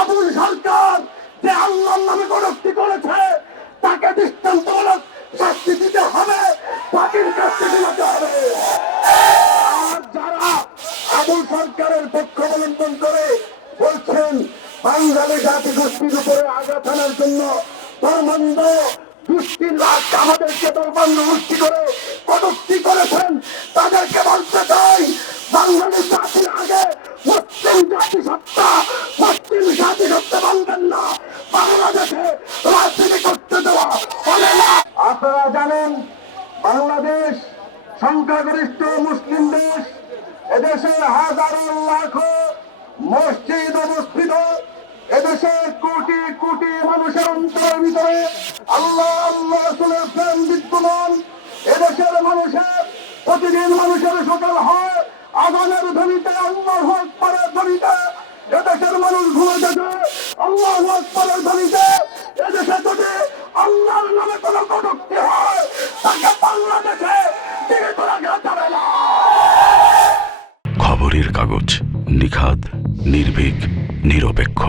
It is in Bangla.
আবুল সরকার যে আল্লাহর নামে কটূক্তি করেছে তাকে দৃষ্টান্তমূলক শাস্তি দিতে হবে, পাখির কাছে দিতে হবে। আর যারা আবুল সরকারের পক্ষ অবলম্বন করে বলছেন বাঙালি জাতি গোষ্ঠীর উপরে আঘাত আনার জন্য ধর্মান্ধ দুষ্টির রাত আমাদেরকে ধর্মান্ধ গোষ্ঠী করে কটূক্তি করেছেন, তাদেরকে বলতে চাই বাঙালি জাতির আগে মুসলিম জাতিসত্তা, মুসলিম জাতিসত্তা মানবেন না, বাংলাদেশে রাজনীতি করতে দেওয়া হবে না। আপনারা জানেন বাংলাদেশ সংখ্যাগরিষ্ঠ মুসলিম দেশ। এদেশে হাজারো লাখো মসজিদ অবস্থিত। এদেশে কোটি কোটি মানুষের অন্তরের ভিতরে আল্লাহ আল্লাহ রাসূলের প্রেম বিদ্যমান। এদেশের মানুষের প্রতিদিন মানুষের সকাল হয় আযানের ধ্বনিতে, আল্লাহু আকবারের ধ্বনিতে। এদেশের মানুষ ঘুরে যাবে আল্লাহু আকবারের ধ্বনিতে। এদেশে যদি আল্লাহর নামে কোনো কটূক্তি হয় তাকে বাংলাদেশে জীবিত রাখা যাবে না। খবরের কাগজ, নিখাদ, নির্ভীক, নিরপেক্ষ।